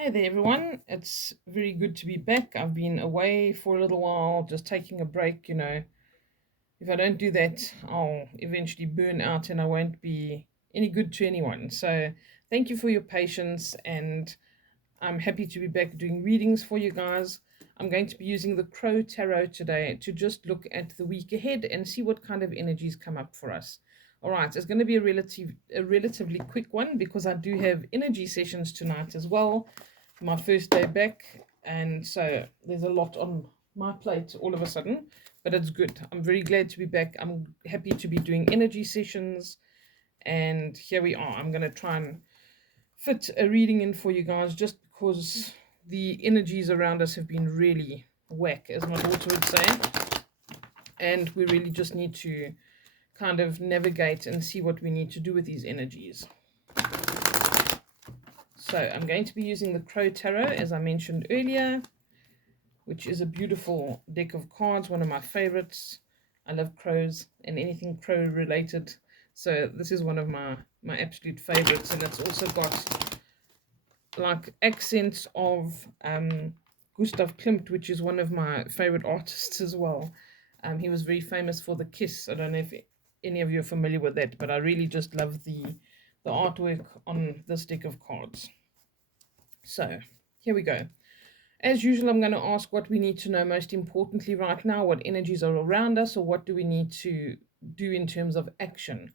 Hey there, everyone. It's very good to be back. I've been away for a little while, just taking a break. If I don't do that, I'll eventually burn out and I won't be any good to anyone. So, thank you for your patience, and I'm happy to be back doing readings for you guys. I'm going to be using the Crow Tarot today to just look at the week ahead and see what kind of energies come up for us. All right, it's going to be a relatively quick one because I do have energy sessions tonight as well. My first day back, and so there's a lot on my plate all of a sudden, but it's good. I'm very glad to be back. I'm happy to be doing energy sessions, and here we are. I'm going to try and fit a reading in for you guys just because the energies around us have been really whack, as my daughter would say, and we really just need to kind of navigate and see what we need to do with these energies. So I'm going to be using the Crow Tarot, as I mentioned earlier, which is a beautiful deck of cards, one of my favorites. I love crows and anything crow related. So this is one of my absolute favorites, and it's also got like accents of Gustav Klimt, which is one of my favorite artists as well. He was very famous for The Kiss. I don't know if any of you are familiar with that, but I really just love the artwork on this deck of cards. So here we go. As usual, I'm going to ask what we need to know most importantly right now, what energies are around us, or what do we need to do in terms of action.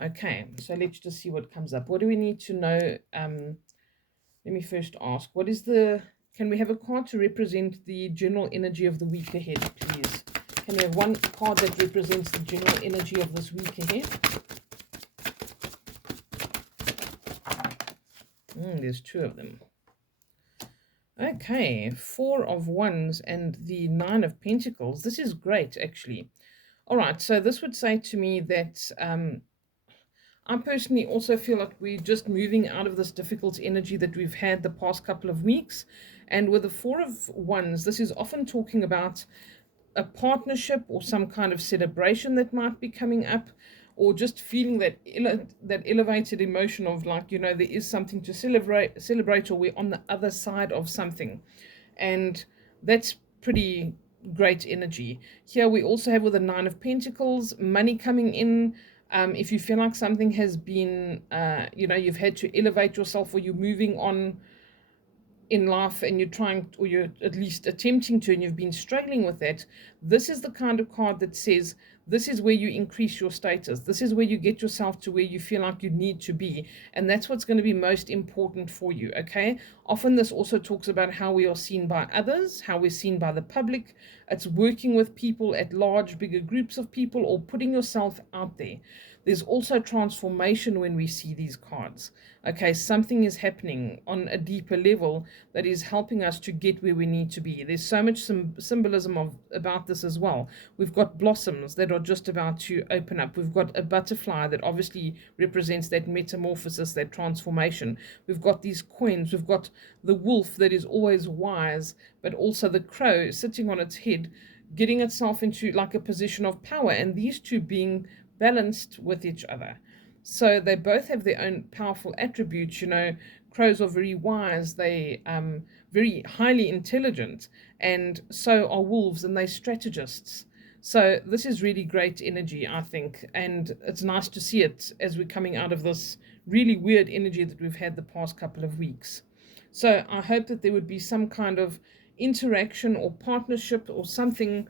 Okay, so let's just see what comes up. What do we need to know? Let me first ask, can we have a card to represent the general energy of the week ahead, please? Can we have one card that represents the general energy of this week ahead? There's two of them. Okay, Four of Wands and the Nine of Pentacles. This is great, actually. All right, so this would say to me that I personally also feel like we're just moving out of this difficult energy that we've had the past couple of weeks. And with the Four of Wands, this is often talking about a partnership or some kind of celebration that might be coming up, or just feeling that elevated emotion of like, there is something to celebrate, or we're on the other side of something. And that's pretty great energy. Here we also have with the Nine of Pentacles, money coming in. If you feel like something has been, you've had to elevate yourself, or you're moving on in life and you're trying, or you're at least attempting to, and you've been struggling with that, this is the kind of card that says this is where you increase your status. This is where you get yourself to where you feel like you need to be. And that's what's going to be most important for you, okay? Often this also talks about how we are seen by others, how we're seen by the public. It's working with people at large, bigger groups of people, or putting yourself out there. There's also transformation when we see these cards. Okay, something is happening on a deeper level that is helping us to get where we need to be. There's so much symbolism about this as well. We've got blossoms that are just about to open up. We've got a butterfly that obviously represents that metamorphosis, that transformation. We've got these coins. We've got the wolf that is always wise, but also the crow sitting on its head, getting itself into like a position of power, and these two being balanced with each other. So they both have their own powerful attributes. Crows are very wise, they very highly intelligent, and so are wolves, and they're strategists. So this is really great energy, I think, and it's nice to see it as we're coming out of this really weird energy that we've had the past couple of weeks. So I hope that there would be some kind of interaction or partnership or something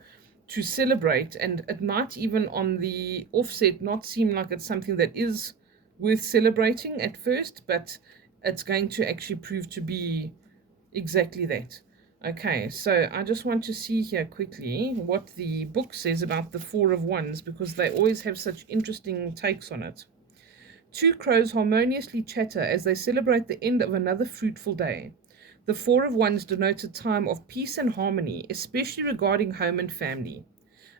to celebrate, and it might even on the offset not seem like it's something that is worth celebrating at first, but it's going to actually prove to be exactly that. Okay, so I just want to see here quickly what the book says about the Four of Wands, because they always have such interesting takes on it. Two crows harmoniously chatter as they celebrate the end of another fruitful day. The Four of Wands denotes a time of peace and harmony, especially regarding home and family.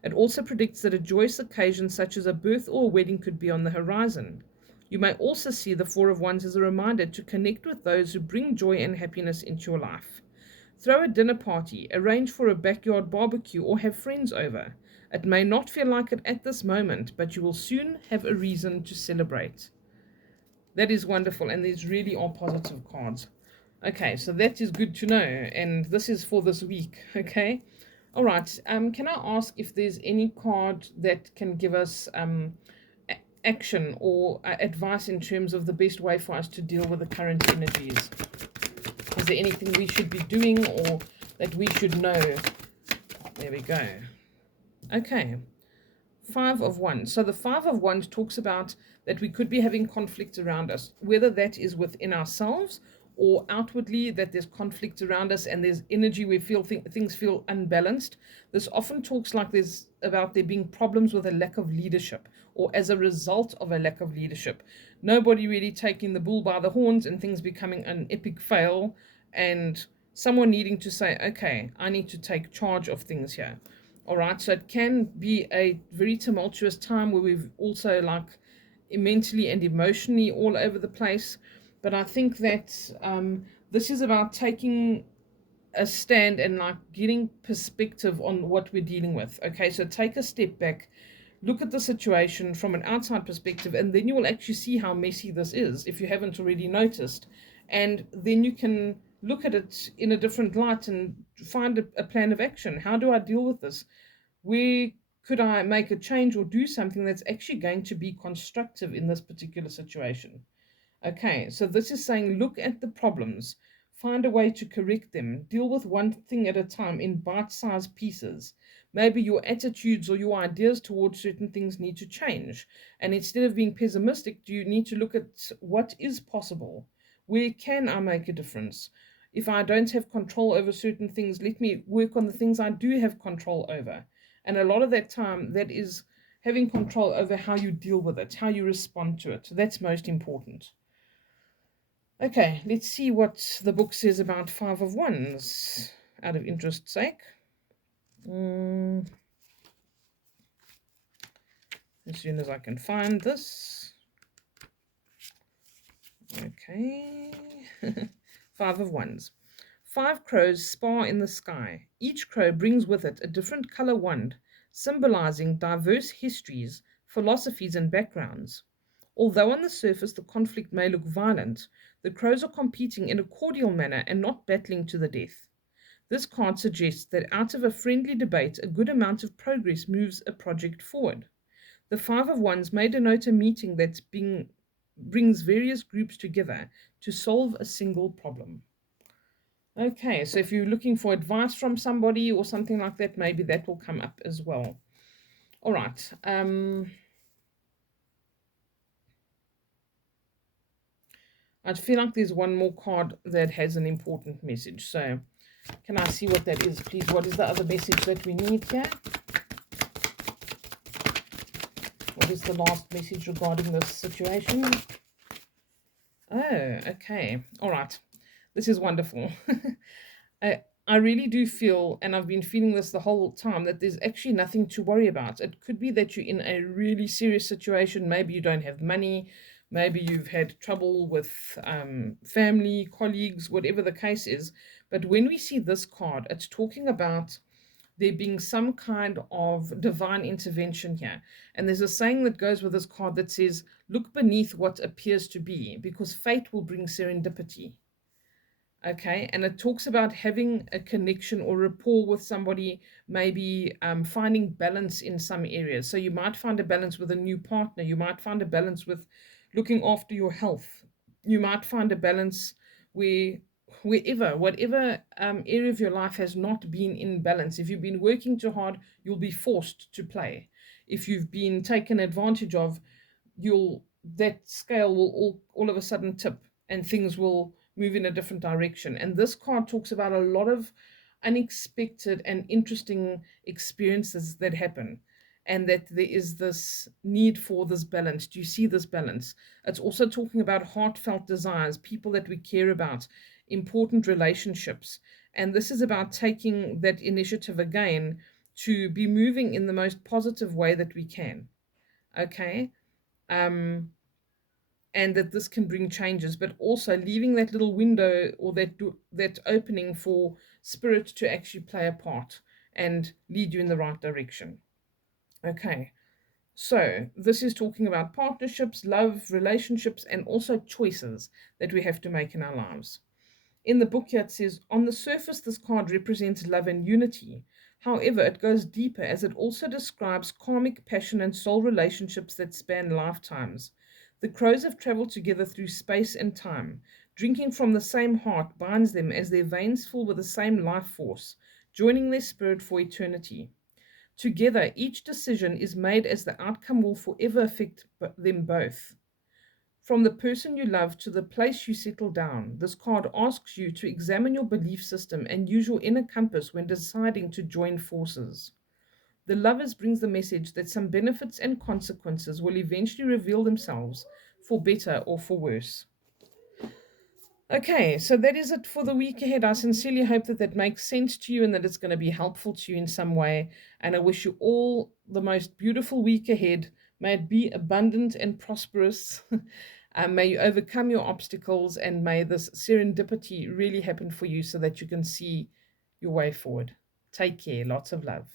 It also predicts that a joyous occasion such as a birth or a wedding could be on the horizon. You may also see the Four of Wands as a reminder to connect with those who bring joy and happiness into your life. Throw a dinner party, arrange for a backyard barbecue, or have friends over. It may not feel like it at this moment, but you will soon have a reason to celebrate. That is wonderful, and these really are positive cards. Okay, so that is good to know, and this is for this week. Okay, all right. Can I ask if there's any card that can give us action or advice in terms of the best way for us to deal with the current energies? Is there anything we should be doing or that we should know? There we go. Okay. Five of Wands. So the Five of Wands talks about that we could be having conflict around us, whether that is within ourselves or outwardly, that there's conflict around us and there's energy we feel things feel unbalanced. This often talks like there's about there being problems with a lack of leadership or as a result of a lack of leadership. Nobody really taking the bull by the horns and things becoming an epic fail, and someone needing to say, okay, I need to take charge of things here. All right, so it can be a very tumultuous time where we've also like mentally and emotionally all over the place. But I think that this is about taking a stand and like getting perspective on what we're dealing with. Okay, so take a step back, look at the situation from an outside perspective, and then you will actually see how messy this is if you haven't already noticed. And then you can look at it in a different light and find a plan of action. How do I deal with this? Where could I make a change or do something that's actually going to be constructive in this particular situation? Okay, so this is saying look at the problems, find a way to correct them, deal with one thing at a time in bite sized pieces. Maybe your attitudes or your ideas towards certain things need to change. And instead of being pessimistic, you need to look at what is possible. Where can I make a difference? If I don't have control over certain things, let me work on the things I do have control over. And a lot of that time, that is having control over how you deal with it, how you respond to it. That's most important. Okay, let's see what the book says about Five of Wands, out of interest's sake. As soon as I can find this. Okay. Five of Wands. Five crows spar in the sky. Each crow brings with it a different color wand, symbolizing diverse histories, philosophies, and backgrounds. Although on the surface the conflict may look violent, the crows are competing in a cordial manner and not battling to the death. This card suggests that out of a friendly debate, a good amount of progress moves a project forward. The Five of Wands may denote a meeting that brings various groups together to solve a single problem. Okay, so if you're looking for advice from somebody or something like that, maybe that will come up as well. All right. I feel like there's one more card that has an important message. So can I see what that is, please? What is the other message that we need here? What is the last message regarding this situation? Oh, okay. All right. This is wonderful. I really do feel, and I've been feeling this the whole time, that there's actually nothing to worry about. It could be that you're in a really serious situation. Maybe you don't have money. Maybe you've had trouble with family, colleagues, whatever the case is. But when we see this card, it's talking about there being some kind of divine intervention here. And there's a saying that goes with this card that says, look beneath what appears to be, because fate will bring serendipity. Okay, and it talks about having a connection or rapport with somebody, maybe finding balance in some areas. So you might find a balance with a new partner, you might find a balance with looking after your health, you might find a balance where whatever area of your life has not been in balance. If you've been working too hard, you'll be forced to play. If you've been taken advantage of, you'll that scale will all of a sudden tip and things will move in a different direction. And this card talks about a lot of unexpected and interesting experiences that happen, and that there is this need for this balance. Do you see this balance? It's also talking about heartfelt desires, people that we care about, important relationships. And this is about taking that initiative again to be moving in the most positive way that we can. Okay. And that this can bring changes, but also leaving that little window or that opening for spirit to actually play a part and lead you in the right direction. Okay, so this is talking about partnerships, love, relationships, and also choices that we have to make in our lives. In the book here, it says, on the surface, this card represents love and unity. However, it goes deeper as it also describes karmic passion and soul relationships that span lifetimes. The crows have traveled together through space and time. Drinking from the same heart binds them as their veins fill with the same life force, joining their spirit for eternity. Together, each decision is made as the outcome will forever affect them both. From the person you love to the place you settle down, this card asks you to examine your belief system and use your inner compass when deciding to join forces. The lovers brings the message that some benefits and consequences will eventually reveal themselves for better or for worse. Okay, so that is it for the week ahead. I sincerely hope that that makes sense to you and that it's going to be helpful to you in some way. And I wish you all the most beautiful week ahead. May it be abundant and prosperous. May you overcome your obstacles and may this serendipity really happen for you so that you can see your way forward. Take care. Lots of love.